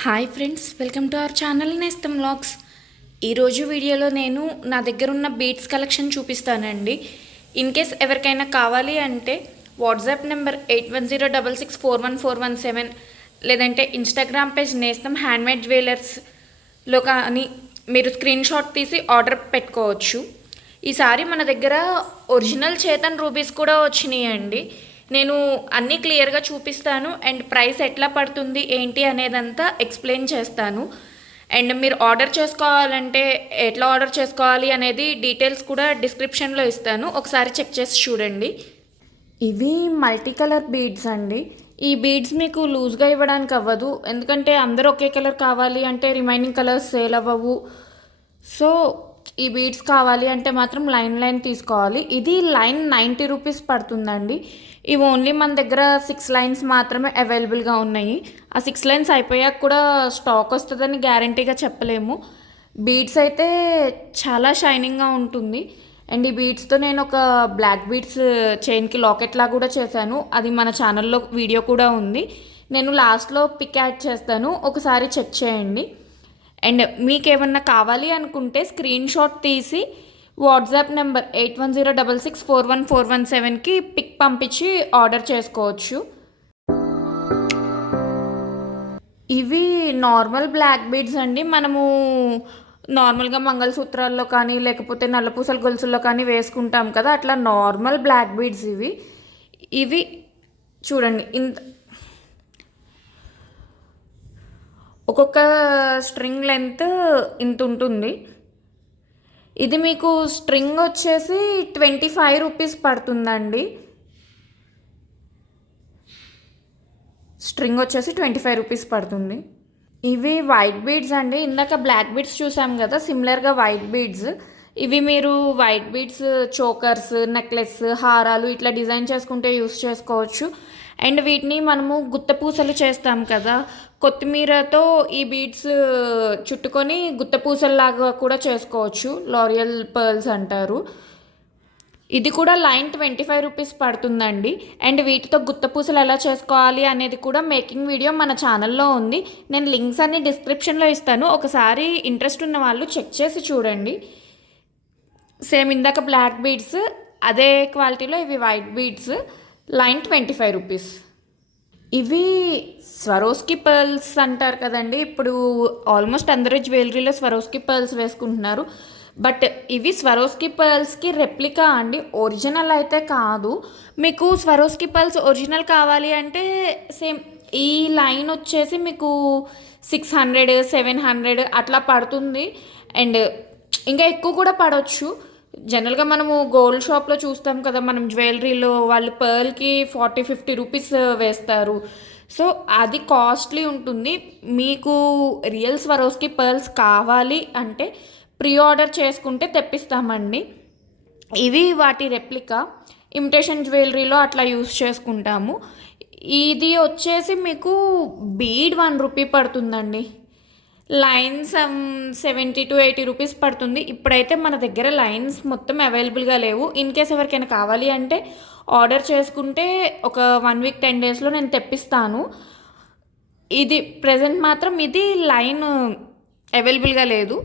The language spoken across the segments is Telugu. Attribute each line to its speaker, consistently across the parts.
Speaker 1: Hi friends welcome to our channel Nestham vlogs ఈరోజు వీడియోలో నేను నా దగ్గర ఉన్న బీట్స్ కలెక్షన్ చూపిస్తానండి. ఇన్ కేస్ ఎవరికైనా కావాలి అంటే WhatsApp number eight one zero double six four one four one seven లేదంటే ఇన్స్టాగ్రామ్ పేజ్ నేస్తం హ్యాండ్మేడ్ జ్యువెలర్స్లో కానీ మీరు స్క్రీన్ షాట్ తీసి ఆర్డర్ పెట్టుకోవచ్చు. ఈసారి మన దగ్గర ఒరిజినల్ చేతన్ రూబీస్ కూడా వచ్చినాయండి. నేను అన్నీ క్లియర్గా చూపిస్తాను అండ్ ప్రైస్ ఎట్లా పడుతుంది ఏంటి అనేదంతా ఎక్స్ప్లెయిన్ చేస్తాను. అండ్ మీరు ఆర్డర్ చేసుకోవాలంటే ఎట్లా ఆర్డర్ చేసుకోవాలి అనేది డీటెయిల్స్ కూడా డిస్క్రిప్షన్లో ఇస్తాను. ఒకసారి చెక్ చేసి చూడండి. ఇవి మల్టీ కలర్ బీడ్స్ అండి. ఈ బీడ్స్ మీకు లూజ్గా ఇవ్వడానికి అవ్వదు. ఎందుకంటే అందరూ ఒకే కలర్ కావాలి అంటే రిమైనింగ్ కలర్స్ సేల్ అవ్వవు. సో ఈ బీడ్స్ కావాలి అంటే మాత్రం లైన్ లైన్ తీసుకోవాలి. ఇది లైన్ నైంటీ రూపీస్ పడుతుందండి. ఇవి ఓన్లీ మన దగ్గర సిక్స్ లైన్స్ మాత్రమే అవైలబుల్గా ఉన్నాయి. ఆ సిక్స్ లైన్స్ అయిపోయాక కూడా స్టాక్ వస్తుందని గ్యారంటీగా చెప్పలేము. బీడ్స్ అయితే చాలా షైనింగ్గా ఉంటుంది. అండ్ ఈ బీడ్స్తో నేను ఒక బ్లాక్ బీడ్స్ చైన్కి లాకెట్లా కూడా చేశాను. అది మన ఛానల్లో వీడియో కూడా ఉంది. నేను లాస్ట్లో పిక్ యాడ్ చేస్తాను. ఒకసారి చెక్ చేయండి. అండ్ మీకు ఏమన్నా కావాలి అనుకుంటే స్క్రీన్ షాట్ తీసి WhatsApp number eight one zero double six four one four one సెవెన్కి పిక్ పంపించి ఆర్డర్ చేసుకోవచ్చు. ఇవి నార్మల్ బ్లాక్ బీడ్స్ అండి. మనము నార్మల్గా మంగళసూత్రాల్లో కానీ లేకపోతే నల్లపూసల గొలుసుల్లో కానీ వేసుకుంటాం కదా అట్లా నార్మల్ బ్లాక్ బీడ్స్ ఇవి. ఇవి చూడండి ఇంత ఒక్కొక్క స్ట్రింగ్ లెంత్ ఇంత ఉంటుంది. ఇది మీకు స్ట్రింగ్ వచ్చేసి ట్వంటీ ఫైవ్ రూపీస్ పడుతుందండి. స్ట్రింగ్ వచ్చేసి ట్వంటీ ఫైవ్ రూపీస్ పడుతుంది. ఇవి వైట్ బీడ్స్ అండి. ఇందాక బ్లాక్ బీడ్స్ చూసాం కదా సిమిలర్గా వైట్ బీడ్స్. ఇవి మీరు వైట్ బీడ్స్ చోకర్స్ నెక్లెస్ హారాలు ఇట్లా డిజైన్ చేసుకుంటే యూస్ చేసుకోవచ్చు. అండ్ వీటిని మనము గుత్తపూసలు చేస్తాం కదా కొత్తిమీరతో ఈ బీడ్స్ చుట్టుకొని గుత్తపూసల్లాగా కూడా చేసుకోవచ్చు. లారియల్ పర్ల్స్ అంటారు. ఇది కూడా లైన్ ట్వంటీ ఫైవ్ రూపీస్ పడుతుందండి. అండ్ వీటితో గుత్తపూసలు ఎలా చేసుకోవాలి అనేది కూడా మేకింగ్ వీడియో మన ఛానల్లో ఉంది. నేను లింక్స్ అన్ని డిస్క్రిప్షన్లో ఇస్తాను. ఒకసారి ఇంట్రెస్ట్ ఉన్న వాళ్ళు చెక్ చేసి చూడండి. సేమ్ ఇందాక బ్లాక్ బీడ్స్ అదే క్వాలిటీలో ఇవి white beads line twenty five rupees. ఇవి స్వరోస్కి పర్ల్స్ అంటారు కదండి. ఇప్పుడు ఆల్మోస్ట్ అందరూ జ్యువెలరీలో స్వరోస్కి పర్ల్స్ వేసుకుంటున్నారు. బట్ ఇవి స్వరోస్కి పర్ల్స్కి రెప్లికా అండి. ఒరిజినల్ అయితే కాదు. మీకు స్వరోస్కి పర్ల్స్ ఒరిజినల్ కావాలి అంటే సేమ్ ఈ లైన్ వచ్చేసి మీకు సిక్స్ హండ్రెడ్ సెవెన్ హండ్రెడ్ అట్లా పడుతుంది. అండ్ ఇంకా ఎక్కువ కూడా పడవచ్చు జనరల్గా మనము గోల్డ్ షాప్లో చూస్తాం కదా మనం జ్యువెలరీలో వాళ్ళు పర్ల్కి ఫార్టీ ఫిఫ్టీ రూపీస్ వేస్తారు. సో అది కాస్ట్లీ ఉంటుంది. మీకు రియల్ స్వరోస్కి పర్ల్స్ కావాలి అంటే ప్రీ ఆర్డర్ చేసుకుంటే తెప్పిస్తామండి. ఇవి వాటి రెప్లికా. ఇమిటేషన్ జ్యువెలరీలో అట్లా యూస్ చేసుకుంటాము. ఇది వచ్చేసి మీకు బీడ్ వన్ రూపీ పడుతుందండి. Lines seventy to eighty rupees పడుతుంది. ఇప్పుడైతే మన దగ్గర లైన్స్ మొత్తం అవైలబుల్గా లేవు. ఇన్ కేస్ ఎవరికైనా కావాలి అంటే ఆర్డర్ చేసుకుంటే ఒక వన్ వీక్ టెన్ డేస్లో నేను తెప్పిస్తాను. ఇది ప్రజెంట్ మాత్రం ఇది లైన్ అవైలబుల్గా లేదు.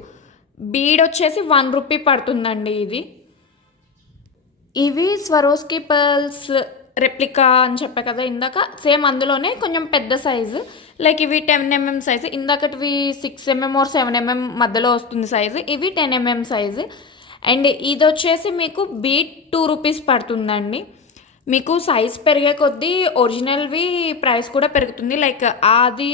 Speaker 1: బీడ్ వచ్చేసి వన్ రూపీ పడుతుందండి ఇది. ఇవి స్వరోస్కి పర్ల్స్ రెప్లికా అని చెప్పా కదా ఇందాక. సేమ్ అందులోనే కొంచెం పెద్ద సైజు లైక్ ఇవి టెన్ ఎంఎం సైజు ఇందాకటివి six mm or seven mm మధ్యలో వస్తుంది సైజు ఇవి టెన్ ఎంఎం సైజు అండ్ ఇది వచ్చేసి మీకు బీట్ టూ రూపీస్ పడుతుందండి. మీకు సైజ్ పెరిగే కొద్దీ ఒరిజినల్వి ప్రైస్ కూడా పెరుగుతుంది. లైక్ అది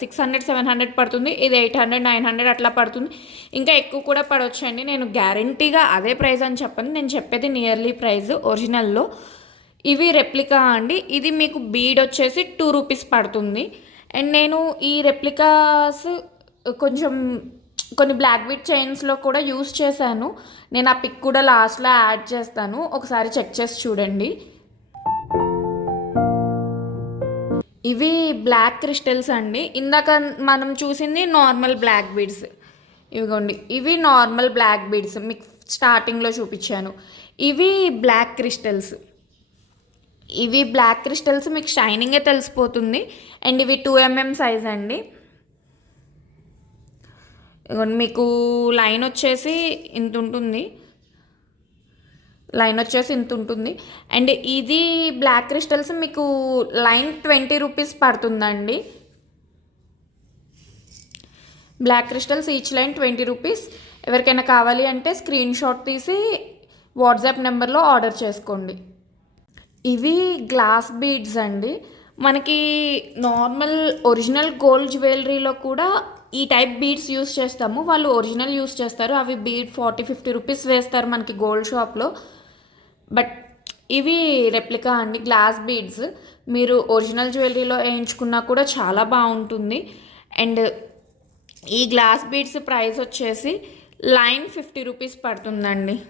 Speaker 1: సిక్స్ హండ్రెడ్ సెవెన్ హండ్రెడ్ పడుతుంది. ఇది ఎయిట్ హండ్రెడ్ నైన్ హండ్రెడ్ అట్లా పడుతుంది. ఇంకా ఎక్కువ కూడా పడవచ్చు అండి నేను గ్యారంటీగా అదే ప్రైస్ అని చెప్పను. నేను చెప్పేది నియర్లీ ప్రైస్ ఒరిజినల్లో ఇవి రెప్లికా అండి. ఇది మీకు బీడ్ వచ్చేసి టూ రూపీస్ పడుతుంది. అండ్ నేను ఈ రెప్లికాస్ కొంచెం కొన్ని బ్లాక్ బీట్ చైన్స్లో కూడా యూస్ చేశాను. నేను ఆ పిక్ కూడా లాస్ట్లో యాడ్ చేస్తాను. ఒకసారి చెక్ చేసి చూడండి. ఇవి బ్లాక్ క్రిస్టల్స్ అండి. ఇందాక మనం చూసింది నార్మల్ బ్లాక్ బీడ్స్. ఇవిగోండి. ఇవి నార్మల్ బ్లాక్ బీడ్స్. మీకు స్టార్టింగ్లో చూపించాను. ఇవి బ్లాక్ క్రిస్టల్స్. ఇవి బ్లాక్ క్రిస్టల్స్ మీకు షైనింగే తెలిసిపోతుంది. అండ్ ఇవి టూ ఎంఎం సైజ్ అండి. మీకు లైన్ వచ్చేసి ఇంత ఉంటుంది. లైన్ వచ్చేసి ఇంత ఉంటుంది. అండ్ ఇది బ్లాక్ క్రిస్టల్స్ మీకు లైన్ ట్వంటీ రూపీస్ పడుతుందండి. Black crystals each line twenty rupees. ఎవరికైనా కావాలి అంటే స్క్రీన్ షాట్ తీసి వాట్సాప్ నెంబర్లో ఆర్డర్ చేసుకోండి. ఇవి గ్లాస్ బీడ్స్ అండి. మనకి నార్మల్ ఒరిజినల్ గోల్డ్ జ్యువెలరీలో కూడా ఈ టైప్ బీడ్స్ యూస్ చేస్తాము. వాళ్ళు ఒరిజినల్ యూస్ చేస్తారు. అవి బీడ్ ఫార్టీ ఫిఫ్టీ రూపీస్ వేస్తారు మనకి గోల్డ్ షాప్లో. బట్ ఇవి రెప్లికా అండి గ్లాస్ బీడ్స్. మీరు ఒరిజినల్ జ్యువెలరీలో వేయించుకున్నా కూడా చాలా బాగుంటుంది. అండ్ ఈ గ్లాస్ బీడ్స్ ప్రైస్ వచ్చేసి లైన్ ఫిఫ్టీ రూపీస్ పడుతుందండి.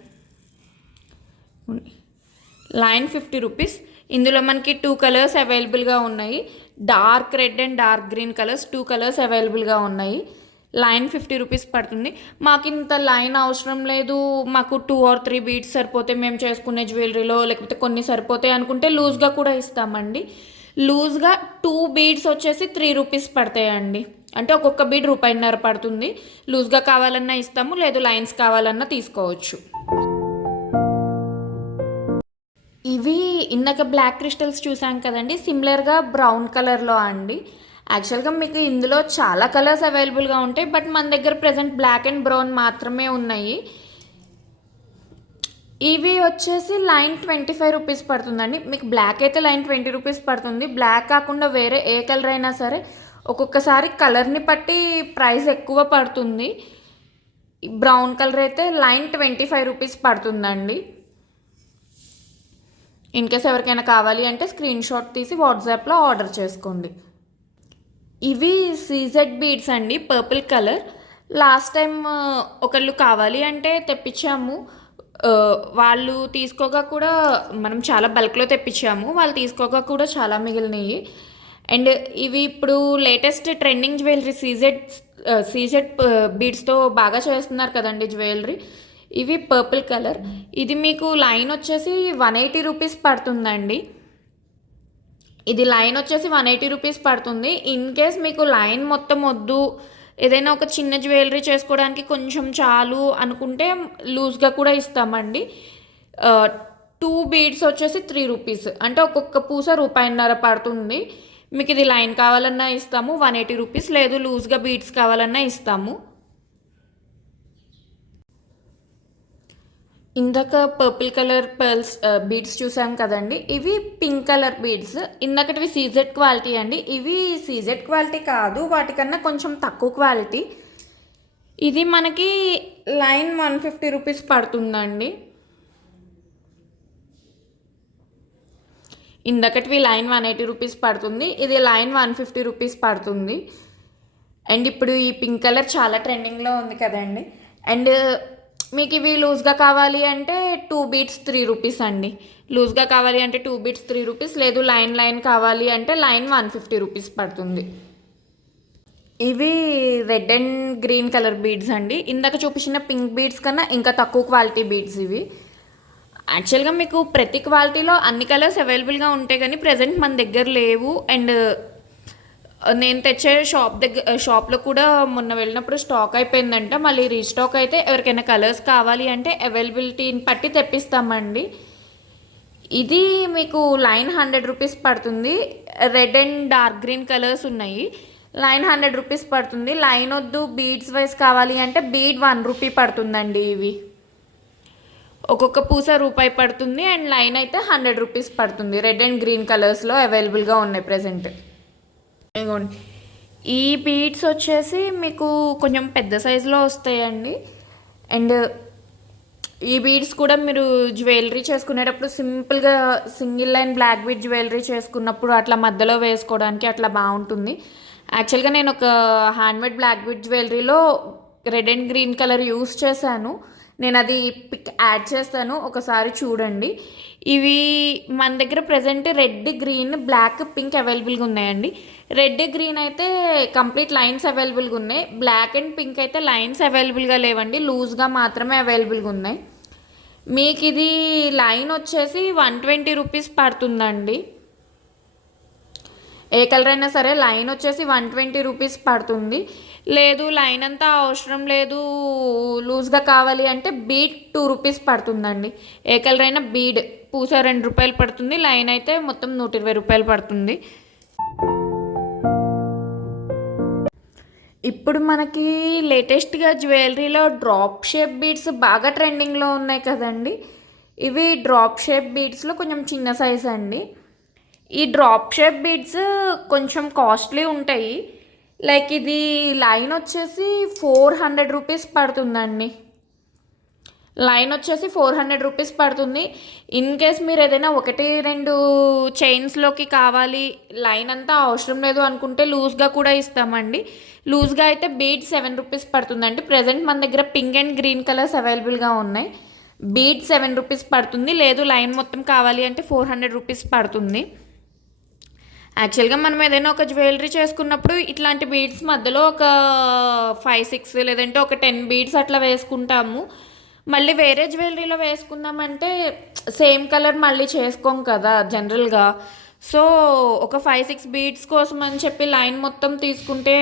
Speaker 1: Line fifty rupees. ఇందులో మనకి టూ కలర్స్ అవైలబుల్గా ఉన్నాయి. Dark red and dark green colours two colours అవైలబుల్గా ఉన్నాయి. లైన్ ఫిఫ్టీ రూపీస్ పడుతుంది. మాకు ఇంత లైన్ అవసరం లేదు. మాకు టూ ఆర్ త్రీ బీట్స్ సరిపోతే మేము చేసుకునే జ్యువెలరీలో లేకపోతే కొన్ని సరిపోతాయి అనుకుంటే లూజ్గా కూడా ఇస్తామండి. లూజ్గా టూ బీడ్స్ వచ్చేసి త్రీ రూపీస్ పడతాయండి. అంటే ఒక్కొక్క బీడ్ రూపాయిన్నర పడుతుంది. లూజ్గా కావాలన్నా ఇస్తాము లేదు లైన్స్ కావాలన్నా తీసుకోవచ్చు. ఇవి ఇందాక బ్లాక్ క్రిస్టల్స్ చూసాం కదండి. సిమిలర్గా బ్రౌన్ కలర్లో అండి. యాక్చువల్గా మీకు ఇందులో చాలా కలర్స్ అవైలబుల్గా ఉంటాయి. బట్ మన దగ్గర ప్రజెంట్ బ్లాక్ అండ్ బ్రౌన్ మాత్రమే ఉన్నాయి. ఇవి వచ్చేసి లైన్ ట్వంటీ ఫైవ్ రూపీస్ పడుతుందండి. మీకు బ్లాక్ అయితే లైన్ ట్వంటీ రూపీస్ పడుతుంది. బ్లాక్ కాకుండా వేరే ఏ కలర్ అయినా సరే ఒక్కొక్కసారి కలర్ని బట్టి ప్రైస్ ఎక్కువ పడుతుంది. బ్రౌన్ కలర్ అయితే లైన్ ట్వంటీ ఫైవ్ రూపీస్ పడుతుందండి. ఇన్ కేస్ ఎవరికైనా కావాలి అంటే స్క్రీన్ షాట్ తీసి వాట్సాప్లో ఆర్డర్ చేసుకోండి. ఇవి సీజెడ్ బీడ్స్ అండి పర్పుల్ కలర్ లాస్ట్ టైం ఒకళ్ళు కావాలి అంటే తెప్పించాము. వాళ్ళు తీసుకోగా కూడా మనం చాలా బల్క్లో తెప్పించాము. వాళ్ళు తీసుకోగా కూడా చాలా మిగిలినాయి. అండ్ ఇవి ఇప్పుడు latest trending jewellery CZ CZ బీడ్స్తో బాగా చేస్తున్నారు కదండి జ్యువెలరీ ఇవి పర్పుల్ కలర్. ఇది మీకు లైన్ వచ్చేసి వన్ ఎయిటీ రూపీస్ పడుతుందండి. ఇది లైన్ వచ్చేసి వన్ ఎయిటీ రూపీస్ పడుతుంది. ఇన్ కేస్ మీకు లైన్ మొత్తం వద్దు ఏదైనా ఒక చిన్న జ్యువెలరీ చేసుకోవడానికి కొంచెం చాలు అనుకుంటే లూజ్గా కూడా ఇస్తామండి. టూ బీడ్స్ వచ్చేసి త్రీ రూపీస్. అంటే ఒక్కొక్క పూస రూపాయిన్నర పడుతుంది. మీకు ఇది లైన్ కావాలన్నా ఇస్తాము వన్ ఎయిటీ రూపీస్. లేదు లూజ్గా బీడ్స్ కావాలన్నా ఇస్తాము. ఇందాక పర్పుల్ కలర్ పర్ల్స్ బీడ్స్ చూసాం కదండి. ఇవి పింక్ కలర్ బీడ్స్ ఇందాకటివి సీజెడ్ క్వాలిటీ అండి. ఇవి సీజెడ్ క్వాలిటీ కాదు. వాటికన్నా కొంచెం తక్కువ క్వాలిటీ ఇది మనకి లైన్ వన్ ఫిఫ్టీ రూపీస్ పడుతుందండి. ఇందకటివి లైన్ వన్ ఎయిటీ రూపీస్ పడుతుంది. ఇది లైన్ వన్ ఫిఫ్టీ రూపీస్ పడుతుంది. అండ్ ఇప్పుడు ఈ పింక్ కలర్ చాలా ట్రెండింగ్లో ఉంది కదండి. అండ్ మీకు ఇవి లూజ్గా కావాలి అంటే టూ బీట్స్ త్రీ రూపీస్ అండి. లూజ్గా కావాలి అంటే టూ బీట్స్ త్రీ రూపీస్ లేదు లైన్ లైన్ కావాలి అంటే లైన్ వన్ ఫిఫ్టీ రూపీస్ పడుతుంది. ఇవి red and green colour beads అండి. ఇందాక చూపించిన పింక్ బీడ్స్ కన్నా ఇంకా తక్కువ క్వాలిటీ బీడ్స్ ఇవి. యాక్చువల్గా మీకు ప్రతి క్వాలిటీలో అన్ని కలర్స్ అవైలబుల్గా ఉంటాయి కానీ ప్రజెంట్ మన దగ్గర లేవు. అండ్ నేను తెచ్చే షాప్ దగ్గర షాప్లో కూడా మొన్న వెళ్ళినప్పుడు స్టాక్ అయిపోయిందంట. మళ్ళీ రీస్టాక్ అయితే ఎవరికైనా కలర్స్ కావాలి అంటే అవైలబిలిటీని బట్టి తెప్పిస్తామండి. ఇది మీకు లైన్ హండ్రెడ్ రూపీస్ పడుతుంది. Red and dark green colours ఉన్నాయి. లైన్ హండ్రెడ్ రూపీస్ పడుతుంది. లైన్ వద్దు బీడ్స్ వైస్ కావాలి అంటే బీడ్ వన్ రూపీ పడుతుందండి ఇవి. ఒక్కొక్క పూస రూపాయి పడుతుంది అండ్ లైన్ అయితే హండ్రెడ్ రూపీస్ పడుతుంది. రెడ్ అండ్ గ్రీన్ కలర్స్లో అవైలబుల్గా ఉన్నాయి ప్రజెంట్ ఇదిగోండి ఈ బీడ్స్ వచ్చేసి మీకు కొంచెం పెద్ద సైజులో వస్తాయండి. అండ్ ఈ బీడ్స్ కూడా మీరు జ్యువెలరీ చేసుకునేటప్పుడు సింపుల్గా single line black bead jewellery చేసుకున్నప్పుడు అట్లా మధ్యలో వేసుకోవడానికి అట్లా బాగుంటుంది. యాక్చువల్గా నేను ఒక handmade black bead జ్యువెలరీలో red and green colour use చేశాను. నేను అది పిక్ యాడ్ చేస్తాను. ఒకసారి చూడండి. ఇవి మన దగ్గర present red green black pink అవైలబుల్గా ఉన్నాయండి. రెడ్ గ్రీన్ అయితే కంప్లీట్ లైన్స్ అవైలబుల్గా ఉన్నాయి. బ్లాక్ అండ్ పింక్ అయితే లైన్స్ అవైలబుల్గా లేవండి. లూజ్గా మాత్రమే అవైలబుల్గా ఉన్నాయి. మీకు ఇది లైన్ వచ్చేసి వన్ ట్వంటీ రూపీస్ పడుతుందండి. ఏ కలర్ అయినా సరే లైన్ వచ్చేసి వన్ ట్వంటీ రూపీస్ పడుతుంది. లేదు లైన్ అంతా అవసరం లేదు లూజ్గా కావాలి అంటే బీడ్ టూ రూపీస్ పడుతుందండి. ఏ కలర్ అయినా బీడ్ పూస రెండు రూపాయలు పడుతుంది లైన్ అయితే మొత్తం నూట ఇరవై రూపాయలు పడుతుంది. ఇప్పుడు మనకి లేటెస్ట్గా జ్యువెలరీలో డ్రాప్ షేప్ బీడ్స్ బాగా ట్రెండింగ్లో ఉన్నాయి కదండి. ఇవి డ్రాప్ షేప్ బీడ్స్లో కొంచెం చిన్న సైజ్ అండి ఈ డ్రాప్ షేప్ బీడ్స్ కొంచెం కాస్ట్లీ ఉంటాయి. లైక్ ఇది లైన్ వచ్చేసి ఫోర్ హండ్రెడ్ రూపీస్ పడుతుందండి. లైన్ వచ్చేసి ఫోర్ హండ్రెడ్ రూపీస్ పడుతుంది. ఇన్ కేస్ మీరు ఏదైనా ఒకటి రెండు చైన్స్లోకి కావాలి లైన్ అంతా అవసరం లేదు అనుకుంటే లూజ్గా కూడా ఇస్తామండి. లూజ్గా అయితే బీడ్ సెవెన్ రూపీస్ పడుతుందండి. ప్రజెంట్ మన దగ్గర పింక్ అండ్ గ్రీన్ కలర్స్ అవైలబుల్గా ఉన్నాయి. బీడ్ సెవెన్ రూపీస్ పడుతుంది. లేదు లైన్ మొత్తం కావాలి అంటే ఫోర్ హండ్రెడ్ రూపీస్ పడుతుంది. యాక్చువల్గా మనం ఏదైనా ఒక జ్యువెలరీ చేసుకున్నప్పుడు ఇట్లాంటి బీడ్స్ మధ్యలో ఒక ఫైవ్ సిక్స్ లేదంటే ఒక టెన్ బీడ్స్ అట్లా వేసుకుంటాము. మళ్ళీ వేరే జ్యువెలరీలో వేసుకుందామంటే సేమ్ కలర్ మళ్ళీ చేసుకోం కదా జనరల్గా. సో ఒక ఫైవ్ సిక్స్ బీడ్స్ కోసం అని చెప్పి లైన్ మొత్తం తీసుకుంటే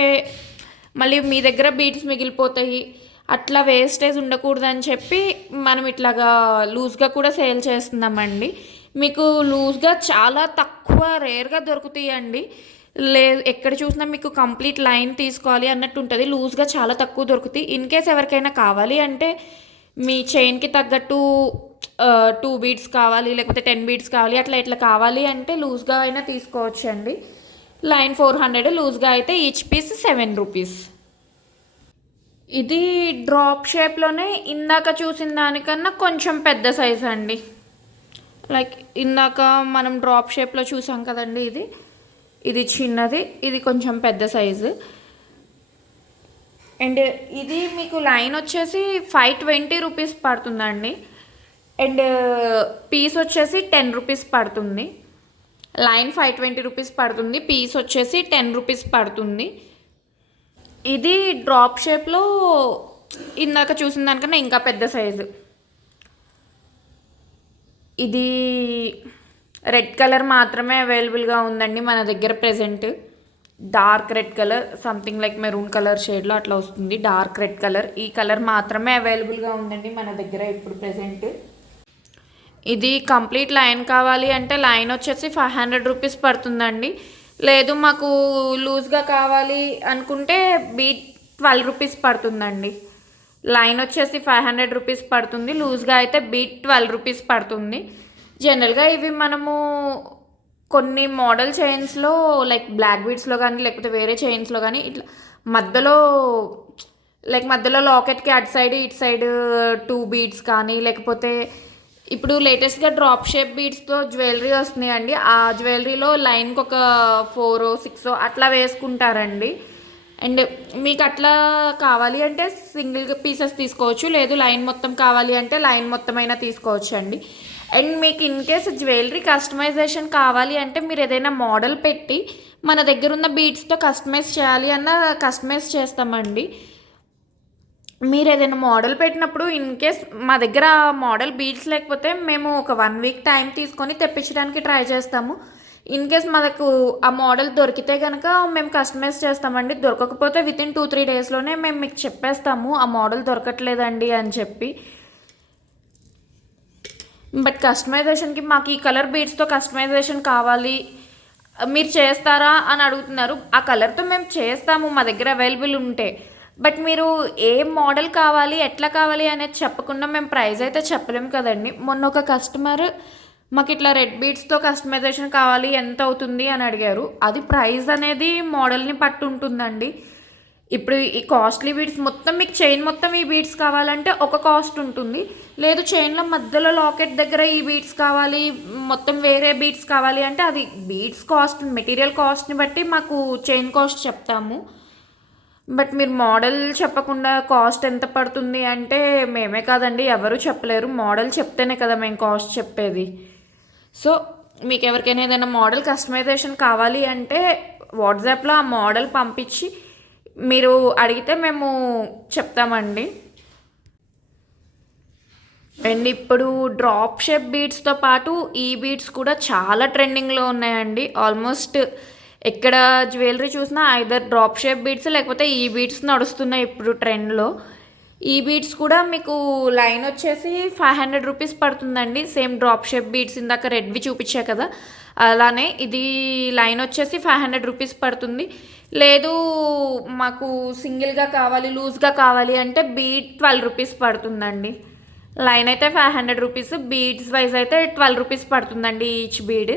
Speaker 1: మళ్ళీ మీ దగ్గర బీడ్స్ మిగిలిపోతాయి. అట్లా వేస్టేజ్ ఉండకూడదని చెప్పి మనం ఇట్లాగా లూజ్గా కూడా సేల్ చేస్తున్నామండి. మీకు లూజ్గా చాలా తక్కువ రేర్గా దొరుకుతాయండి. లే ఎక్కడ చూసినా మీకు కంప్లీట్ లైన్ తీసుకోవాలి అన్నట్టు ఉంటుంది. లూజ్గా చాలా తక్కువ దొరుకుతాయి. ఇన్ కేస్ ఎవరికైనా కావాలి అంటే మీ చైన్కి తగ్గట్టు టూ బీడ్స్ కావాలి లేకపోతే టెన్ బీడ్స్ కావాలి అట్లా ఇట్లా కావాలి అంటే లూజ్గా అయినా తీసుకోవచ్చు అండి లైన్ ఫోర్ హండ్రెడ్ లూజ్గా అయితే ఈచ్ పీస్ సెవెన్ రూపీస్. ఇది డ్రాప్ షేప్లోనే ఇందాక చూసిన దానికన్నా కొంచెం పెద్ద సైజ్ అండి లైక్ ఇందాక మనం డ్రాప్ షేప్లో చూసాం కదండి ఇది. ఇది చిన్నది ఇది కొంచెం పెద్ద సైజు. అండ్ ఇది మీకు లైన్ వచ్చేసి ఫైవ్ ట్వంటీ రూపీస్ పడుతుందండి. అండ్ పీస్ వచ్చేసి టెన్ రూపీస్ పడుతుంది. లైన్ ఫైవ్ ట్వంటీ రూపీస్ పడుతుంది పీస్ వచ్చేసి టెన్ రూపీస్ పడుతుంది. ఇది డ్రాప్ షేప్లో ఇందాక చూసిన దానికన్నా ఇంకా పెద్ద సైజు. ఇది రెడ్ కలర్ మాత్రమే అవైలబుల్గా ఉందండి మన దగ్గర present dark red colour something like maroon colour షేడ్లో అట్లా వస్తుంది. Dark red colour. ఈ కలర్ మాత్రమే అవైలబుల్గా ఉందండి మన దగ్గర ఇప్పుడు ప్రజెంట్ ఇది కంప్లీట్ లైన్ కావాలి అంటే లైన్ వచ్చేసి ఫైవ్ హండ్రెడ్ రూపీస్ పడుతుందండి. లేదు మాకు లూజ్గా కావాలి అనుకుంటే బీట్ ట్వెల్వ్ రూపీస్ పడుతుందండి. లైన్ వచ్చేసి ఫైవ్ హండ్రెడ్ రూపీస్ పడుతుంది. లూజ్గా అయితే బీట్ ట్వెల్వ్ రూపీస్ పడుతుంది. జనరల్గా ఇవి మనము కొన్ని మోడల్ చైన్స్లో లైక్ బ్లాక్ బీడ్స్లో కానీ లేకపోతే వేరే చైన్స్లో కానీ ఇట్లా మధ్యలో లైక్ మధ్యలో లాకెట్కి అటు సైడ్ ఇటు సైడ్ టూ బీడ్స్ కానీ లేకపోతే ఇప్పుడు లేటెస్ట్గా డ్రాప్ షేప్ బీడ్స్తో జ్యువెలరీ వస్తున్నాయండి. ఆ జ్యువెలరీలో లైన్కి ఒక ఫోరో సిక్సో అట్లా వేసుకుంటారండి. అండ్ మీకు అట్లా కావాలి అంటే సింగిల్ పీసెస్ తీసుకోవచ్చు లేదు లైన్ మొత్తం కావాలి అంటే లైన్ మొత్తం అయినా తీసుకోవచ్చు అండి అండ్ మీకు ఇన్ కేస్ జ్యువెలరీ కస్టమైజేషన్ కావాలి అంటే మీరు ఏదైనా మోడల్ పెట్టి మన దగ్గర ఉన్న బీట్స్తో కస్టమైజ్ చేయాలి అన్న కస్టమైజ్ చేస్తామండి. మీరు ఏదైనా మోడల్ పెట్టినప్పుడు ఇన్ కేస్ మా దగ్గర మోడల్ బీట్స్ లేకపోతే మేము ఒక వన్ వీక్ టైం తీసుకొని తెప్పించడానికి ట్రై చేస్తాము. ఇన్ కేస్ మనకు ఆ మోడల్ దొరికితే కనుక మేము కస్టమైజ్ చేస్తామండి. దొరకకపోతే విత్ ఇన్ టూ త్రీ డేస్లోనే మేము మీకు చెప్పేస్తాము ఆ మోడల్ దొరకట్లేదండి అని చెప్పి. బట్ కస్టమైజేషన్కి మాకు ఈ కలర్ బీడ్స్తో కస్టమైజేషన్ కావాలి. మీరు చేస్తారా అని అడుగుతున్నారు. ఆ కలర్తో మేము చేస్తాము మా దగ్గర అవైలబుల్ ఉంటే. బట్ మీరు ఏ మోడల్ కావాలి ఎట్లా కావాలి అనేది చెప్పకుండా మేము ప్రైస్ అయితే చెప్పలేము కదండి. మొన్న ఒక కస్టమర్ మాకు ఇట్లా రెడ్ బీట్స్తో కస్టమైజేషన్ కావాలి ఎంత అవుతుంది అని అడిగారు. అది ప్రైస్ అనేది మోడల్ని పట్టు ఉంటుందండి. ఇప్పుడు ఈ కాస్ట్లీ బీడ్స్ మొత్తం మీకు చైన్ మొత్తం ఈ బీడ్స్ కావాలంటే ఒక కాస్ట్ ఉంటుంది. లేదు చైన్లో మధ్యలో లాకెట్ దగ్గర ఈ బీడ్స్ కావాలి మొత్తం వేరే బీడ్స్ కావాలి అంటే అది బీడ్స్ కాస్ట్ మెటీరియల్ కాస్ట్ని బట్టి మాకు చైన్ కాస్ట్ చెప్తాము. బట్ మీరు మోడల్ చెప్పకుండా కాస్ట్ ఎంత పడుతుంది అంటే మేమే కాదండి ఎవరు చెప్పలేరు. మోడల్ చెప్తేనే కదా మేము కాస్ట్ చెప్పేది. సో మీకు ఎవరికైనా ఏదైనా మోడల్ కస్టమైజేషన్ కావాలి అంటే వాట్సాప్లో ఆ మోడల్ పంపించి మీరు అడిగితే మేము చెప్తామండి. అండ్ ఇప్పుడు డ్రాప్ షేప్ బీడ్స్తో పాటు ఈ బీడ్స్ కూడా చాలా ట్రెండింగ్లో ఉన్నాయండి. ఆల్మోస్ట్ ఎక్కడ జ్యువెలరీ చూసినా ఐదర్ డ్రాప్ షేప్ బీడ్స్ లేకపోతే ఈ బీడ్స్ నడుస్తున్నాయి ఇప్పుడు ట్రెండ్లో. ఈ బీడ్స్ కూడా మీకు లైన్ వచ్చేసి ఫైవ్ హండ్రెడ్ రూపీస్ పడుతుందండి. సేమ్ డ్రాప్ షేప్ బీడ్స్ ఇందాక రెడ్వి చూపించా కదా. అలానే ఇది లైన్ వచ్చేసి ఫైవ్ హండ్రెడ్ రూపీస్ పడుతుంది. లేదు మాకు సింగిల్గా కావాలి లూజ్గా కావాలి అంటే బీడ్ ట్వెల్వ్ రూపీస్ పడుతుందండి. లైన్ అయితే five hundred rupees beads wise అయితే ట్వెల్వ్ రూపీస్ పడుతుందండి ఈచ్ బీడ్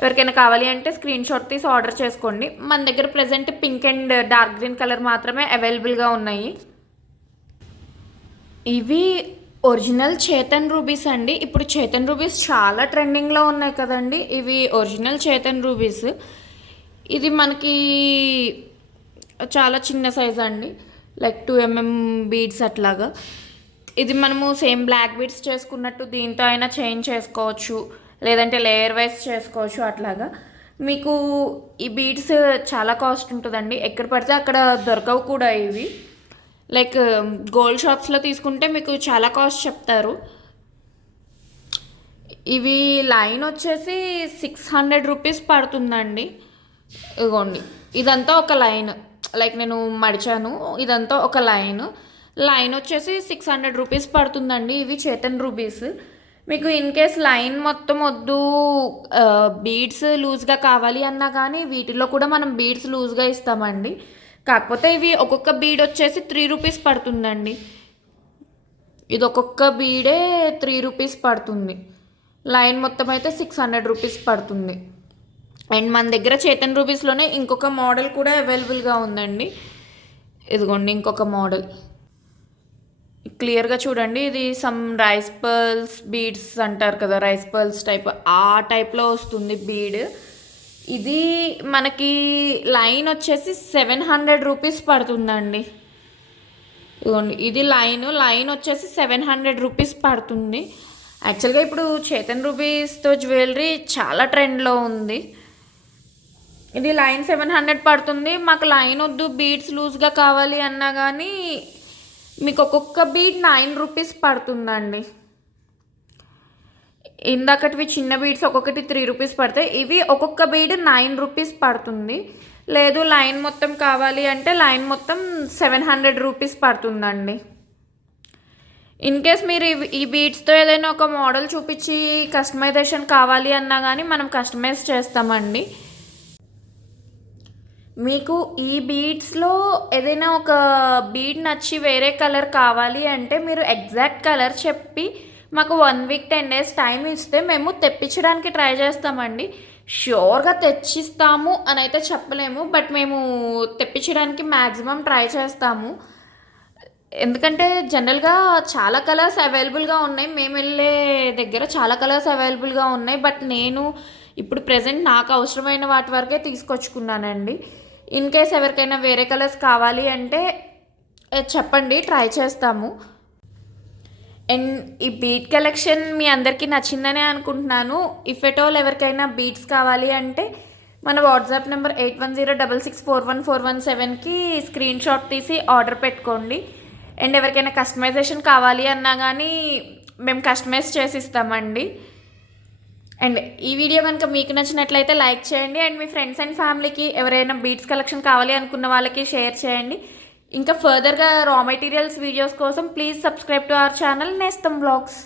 Speaker 1: ఎవరికైనా కావాలి అంటే స్క్రీన్ షాట్ తీసి ఆర్డర్ చేసుకోండి. మన దగ్గర present pink and dark green colour మాత్రమే అవైలబుల్గా ఉన్నాయి. ఇవి ఒరిజినల్ చేతన్ రూబీస్ అండి. ఇప్పుడు చేతన్ రూబీస్ చాలా ట్రెండింగ్లో ఉన్నాయి కదండి. ఇవి ఒరిజినల్ చేతన్ రూబీస్. ఇది మనకి చాలా చిన్న సైజ్ అండి. లైక్ టూ ఎంఎం బీడ్స్ అట్లాగా. ఇది మనము సేమ్ బ్లాక్ బీడ్స్ చేసుకున్నట్టు దీంతో అయినా చేంజ్ చేసుకోవచ్చు. లేదంటే లేయర్ వైజ్ చేసుకోవచ్చు అట్లాగా. మీకు ఈ బీడ్స్ చాలా కాస్ట్ ఉంటుందండి. ఎక్కడ పడితే అక్కడ దొరకవు కూడా ఇవి. లైక్ um, గోల్డ్ షాప్స్లో తీసుకుంటే మీకు చాలా కాస్ట్ చెప్తారు. ఇవి లైన్ వచ్చేసి సిక్స్ హండ్రెడ్ రూపీస్ పడుతుందండి. ఇగోండి ఇదంతా ఒక లైన్. లైక్ నేను మడిచాను ఇదంతా ఒక లైన్. లైన్ వచ్చేసి సిక్స్ హండ్రెడ్ రూపీస్ పడుతుందండి ఇవి చేతన్ రూపీస్. మీకు ఇన్ కేస్ లైన్ మొత్తం వద్దు uh, బీడ్స్ లూజ్గా కావాలి అన్నా కానీ వీటిలో కూడా మనం బీడ్స్ లూజ్గా ఇస్తామండి. కాకపోతే ఇవి ఒక్కొక్క బీడ్ వచ్చేసి త్రీ రూపీస్ పడుతుందండి. ఇది ఒక్కొక్క బీడే త్రీ రూపీస్ పడుతుంది. లైన్ మొత్తం అయితే సిక్స్ హండ్రెడ్ రూపీస్ పడుతుంది. అండ్ మన దగ్గర చేతన్ రూపీస్లోనే ఇంకొక మోడల్ కూడా అవైలబుల్గా ఉందండి. ఇదిగోండి ఇంకొక మోడల్. క్లియర్గా చూడండి ఇది సమ్ రైస్ పర్ల్స్ బీడ్స్ అంటారు కదా రైస్ పర్ల్స్ టైప్ ఆ టైప్లో వస్తుంది బీడ్. ఇది మనకి లైన్ వచ్చేసి సెవెన్ హండ్రెడ్ రూపీస్ పడుతుందండి. ఇదిగోండి ఇది లైన్ లైన్ వచ్చేసి సెవెన్ హండ్రెడ్ రూపీస్ పడుతుంది. యాక్చువల్గా ఇప్పుడు చేతన్ రూపీస్తో జ్యువెలరీ చాలా ట్రెండ్లో ఉంది. ఇది లైన్ సెవెన్ హండ్రెడ్ పడుతుంది. మాకు లైన్ వద్దు బీడ్స్ లూజ్గా కావాలి అన్నా కానీ మీకు ఒక్కొక్క బీడ్ నైన్ రూపీస్ పడుతుందండి. ఇందాకటివి చిన్న బీడ్స్ ఒక్కొక్కటి త్రీ రూపీస్ పడతాయి. ఇవి ఒక్కొక్క బీడ్ నైన్ రూపీస్ పడుతుంది. లేదు లైన్ మొత్తం కావాలి అంటే లైన్ మొత్తం సెవెన్ హండ్రెడ్ రూపీస్ పడుతుందండి. ఇన్ కేస్ మీరు ఈ బీడ్స్తో ఏదైనా ఒక మోడల్ చూపించి కస్టమైజేషన్ కావాలి అన్నా కానీ మనం కస్టమైజ్ చేస్తామండి. మీకు ఈ బీడ్స్లో ఏదైనా ఒక బీడ్ నచ్చి వేరే కలర్ కావాలి అంటే మీరు ఎగ్జాక్ట్ కలర్ చెప్పి మాకు one week ten days time ఇస్తే మేము తెప్పించడానికి ట్రై చేస్తామండి. ష్యూర్గా తెచ్చిస్తాము అని అయితే చెప్పలేము బట్ మేము తెప్పించడానికి మ్యాక్సిమం ట్రై చేస్తాము. ఎందుకంటే జనరల్గా చాలా కలర్స్ అవైలబుల్గా ఉన్నాయి. మేము వెళ్ళే దగ్గర చాలా కలర్స్ అవైలబుల్గా ఉన్నాయి బట్ నేను ఇప్పుడు ప్రజెంట్ నాకు అవసరమైన వాటి వరకే తీసుకొచ్చుకున్నానండి. ఇన్ కేస్ ఎవరికైనా వేరే కలర్స్ కావాలి అంటే చెప్పండి ట్రై చేస్తాము. అండ్ ఈ బీట్ కలెక్షన్ మీ అందరికీ నచ్చిందనే అనుకుంటున్నాను. ఇఫ్ ఎట్ ఆల్ ఎవరికైనా బీట్స్ కావాలి అంటే మన WhatsApp number eight one zero double six four one four one సెవెన్కి స్క్రీన్ షాట్ తీసి ఆర్డర్ పెట్టుకోండి. అండ్ ఎవరికైనా కస్టమైజేషన్ కావాలి అన్నా కానీ మేము కస్టమైజ్ చేసి ఇస్తామండి అండ్ ఈ వీడియో కనుక మీకు నచ్చినట్లయితే లైక్ చేయండి. అండ్ మీ ఫ్రెండ్స్ అండ్ ఫ్యామిలీకి ఎవరైనా బీట్స్ కలెక్షన్ కావాలి అనుకున్న వాళ్ళకి షేర్ చేయండి. ఇంకా ఫర్దర్గా రా మెటీరియల్స్ వీడియోస్ కోసం please subscribe to our channel Nestham blogs